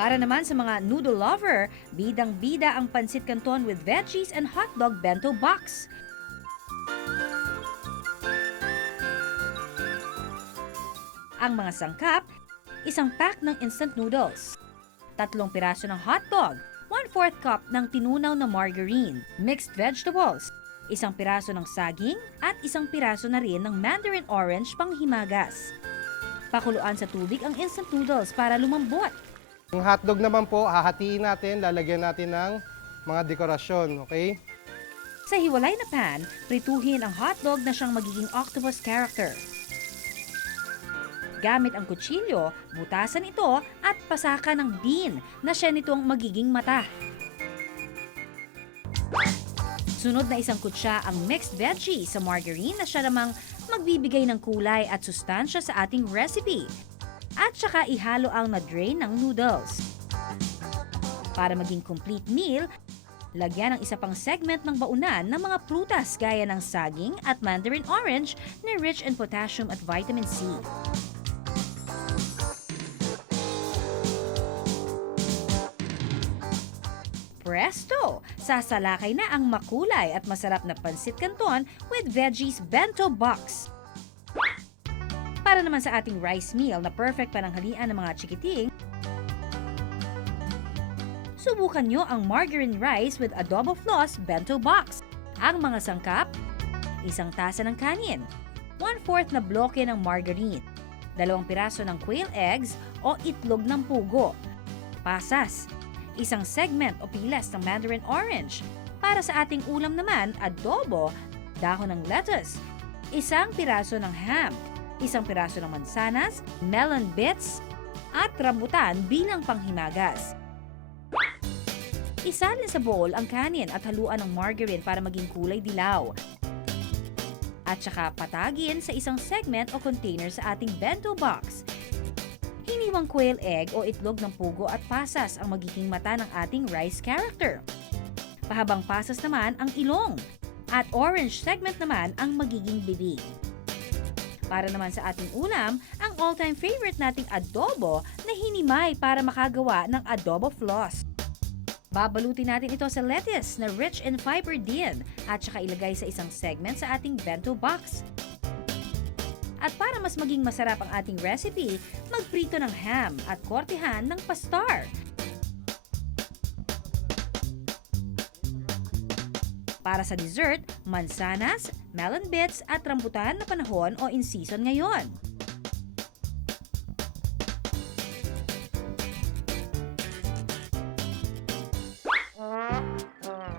Para naman sa mga noodle lover, bidang-bida ang pansit canton with veggies and hotdog bento box. Ang mga sangkap, isang pack ng instant noodles, 3 piraso ng hotdog, 1/4 cup ng tinunaw na margarine, mixed vegetables, 1 piraso ng saging at 1 piraso na rin ng mandarin orange panghimagas. Pakuluan sa tubig ang instant noodles para lumambot. Yung hotdog naman po, hahatiin natin, lalagyan natin ng mga dekorasyon, okay? Sa hiwalay na pan, prituhin ang hotdog na siyang magiging octopus character. Gamit ang kutsilyo, butasan ito at pasakan ng bean na siya nitong magiging mata. Sunod na 1 kutsa ang mixed veggie sa margarine na siya namang magbibigay ng kulay at sustansya sa ating recipe. At saka ihalo ang na-drain ng noodles. Para maging complete meal, lagyan ng isa pang segment ng baunan ng mga prutas gaya ng saging at mandarin orange na rich in potassium at vitamin C. Presto! Sasalakay na ang makulay at masarap na pansit canton with veggies bento box. Para naman sa ating rice meal na perfect pananghalian ng mga chikiting, subukan nyo ang margarine rice with adobo floss bento box. Ang mga sangkap, 1 tasa ng kanin, 1/4 na bloke ng margarine, 2 piraso ng quail eggs o itlog ng pugo, pasas, 1 segment o pilas ng mandarin orange. Para sa ating ulam naman, adobo, dahon ng lettuce, 1 piraso ng ham, 1 piraso ng mansanas, melon bits, at rambutan bilang panghimagas. Isalin sa bowl ang kanin at haluan ng margarine para maging kulay dilaw. At saka patagin sa 1 segment o container sa ating bento box. Hiniwang quail egg o itlog ng pugo at pasas ang magiging mata ng ating rice character. Pahabang pasas naman ang ilong at orange segment naman ang magiging bibig. Para naman sa ating ulam, ang all-time favorite nating adobo na hinimay para makagawa ng adobo floss. Babalutin natin ito sa lettuce na rich in fiber din at saka ilagay sa 1 segment sa ating bento box. At para mas maging masarap ang ating recipe, magprito ng ham at kortehan ng pastar. Para sa dessert, mansanas, melon bits at rambutan na panahon o in season ngayon.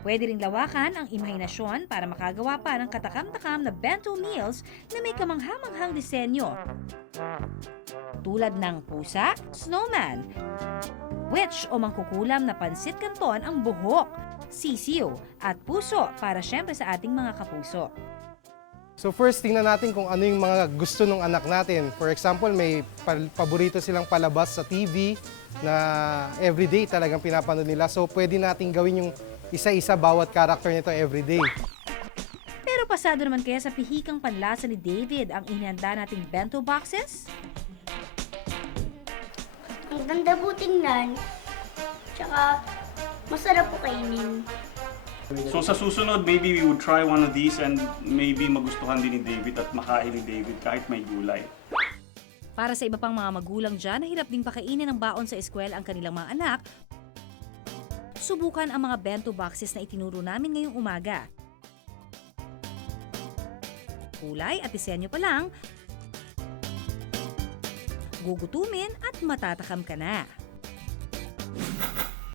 Pwede ring lawakan ang imahinasyon para makagawa pa ng katakam-takam na bento meals na may kamangha-manghang disenyo. Tulad ng pusa, snowman, witch o mangkukulam na pansit canton ang buhok, sisiw at puso para syempre sa ating mga kapuso. So first, tingnan natin kung ano yung mga gusto ng anak natin. For example, may paborito silang palabas sa TV na everyday talagang pinapanood nila. So pwede natin gawin yung isa-isa bawat character nito everyday. Pero pasado naman kaya sa pihikang panlasa ni David ang inihanda nating bento boxes? Ang ganda po tingnan, tsaka masarap po kainin. So sa susunod, maybe we would try one of these and maybe magustuhan din ni David at makain ni David kahit may gulay. Para sa iba pang mga magulang dyan na hirap ding pakainin ng baon sa eskwela ang kanilang mga anak, subukan ang mga bento boxes na itinuro namin ngayong umaga. Kulay at disenyo pa lang, gugutumin at matatakam ka na.